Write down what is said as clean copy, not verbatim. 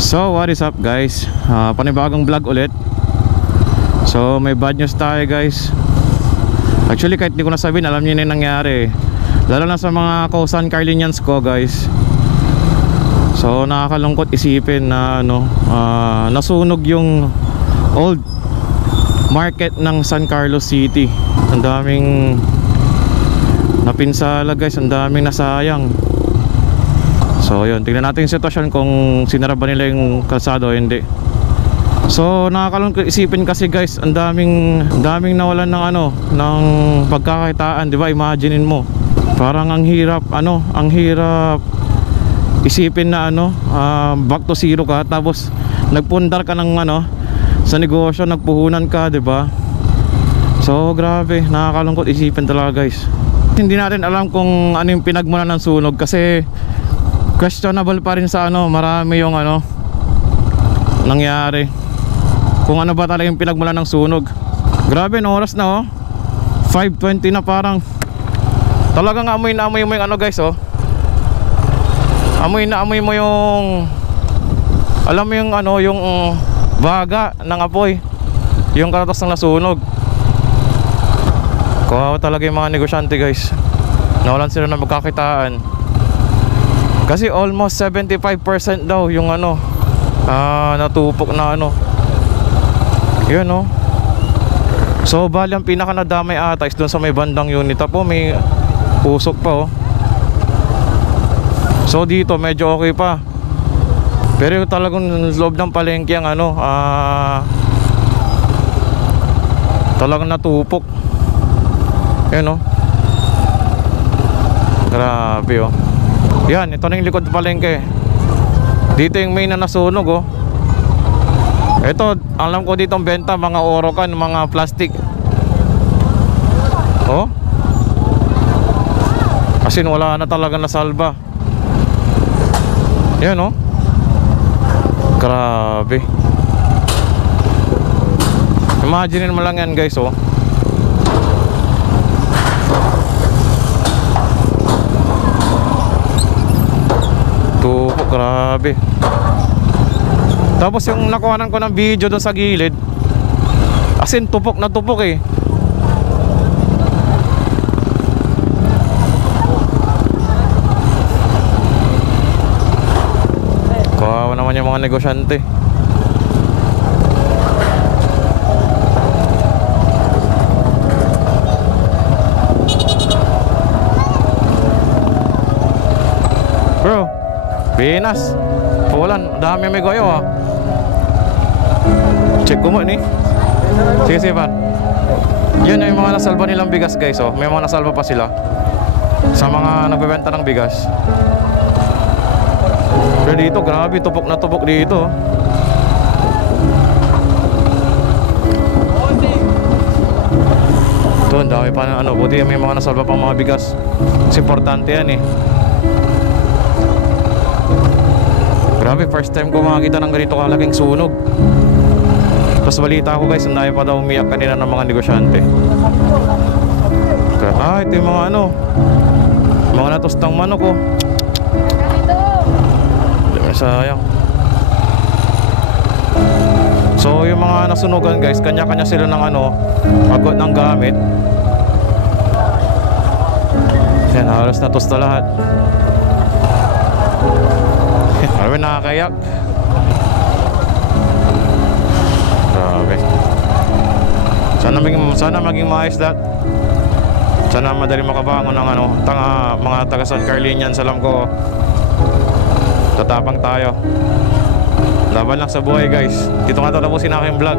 So what is up guys, panibagong vlog ulit. So may bad news tayo guys. Actually kahit di ko nasabihin, alam niyo na yung nangyari, lalo na sa mga San Carlinians ko guys. So nakakalungkot isipin na nasunog yung old market ng San Carlos City. Ang daming napinsala guys, ang daming nasayang. So yun, tingnan natin yung sitwasyon kung sinara ba nila yung kalsado o hindi. So nakakalungkot isipin kasi guys, ang daming nawalan ng pagkakakitaan, di ba? Imaginein mo, parang ang hirap isipin na back to zero ka, tapos nagpundar ka ng sa negosyo, nagpuhunan ka, di ba? So grabe, nakakalungkot isipin talaga guys. Hindi natin alam kung ano yung pinagmulan ng sunog, kasi questionable pa rin sa marami yung nangyari, kung ano ba talaga yung pinagmulan ng sunog. Grabe, no oras na 5:20 na, parang talagang amoy na amoy mo yung guys amoy na amoy mo yung, alam mo yung yung baga ng apoy, yung karatas ng nasunog. Kawawa talaga yung mga negosyante guys, nawalan sila ng magkakitaan. Kasi almost 75% daw yung natupok na yun So bali ang pinaka nadamay ata is doon sa may bandang unit po, may pusok pa So dito medyo okay pa, pero yung talagang loob ng palengke ang talagang natupok. Yun grabe Yan, ito na yung likod ng palengke. Dito yung main na nasunog Ito, alam ko dito ang benta, mga orokan, mga plastic. Kasi wala na talaga nasalba. Yan grabe. Imagine mo lang yan guys Tupok, grabe. Tapos yung nakuhanan ko ng video doon sa gilid, as in tupok na tupok Kawawa naman yung mga negosyante. Bro, Pinas, Poland, dami may goyo Check ko mo ni. Sige pa. Yun yung mga nasalba nilang bigas guys may mga nasalba pa sila sa mga nagbebenta ng bigas. Pero dito grabe, tupok na tupok dito Ito, ang dami pa na buti may mga nasalba pang mga bigas. Mas importante yan Grabe, first time ko makakita ng ganito kalaking sunog. Tapos balita ko guys, ang dami pa daw umiyak kanina ng mga negosyante. Ito yung mga mga natostang manok sayang. So yung mga nasunugan guys, kanya-kanya sila ng agot ng gamit. Yan, halos natosta lahat. Grabe, nakakayak. Grabe. Sana maging maayos lahat. Sana madali makabangon ng mga taga San Carlinians. Alam ko tatapang tayo. Laban lang sa buhay guys. Dito nga tatapusin aking vlog.